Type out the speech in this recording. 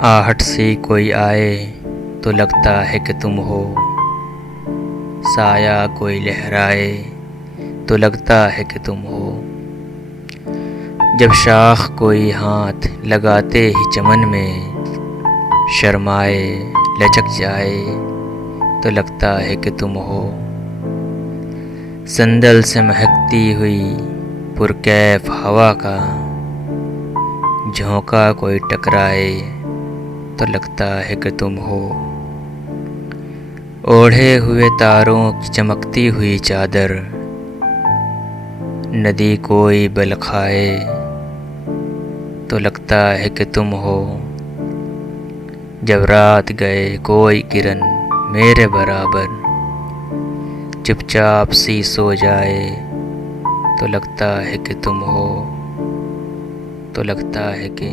आहट से कोई आए तो लगता है कि तुम हो, साया कोई लहराए तो लगता है कि तुम हो। जब शाख कोई हाथ लगाते ही चमन में शर्माए लचक जाए तो लगता है कि तुम हो। संदल से महकती हुई पुरकैफ हवा का झोंका कोई टकराए तो लगता है कि तुम हो। ओढ़े हुए तारों की चमकती हुई चादर नदी कोई बल खाए तो लगता है कि तुम हो। जब रात गए कोई किरण मेरे बराबर चुपचाप सी सो जाए तो लगता है कि तुम हो, तो लगता है कि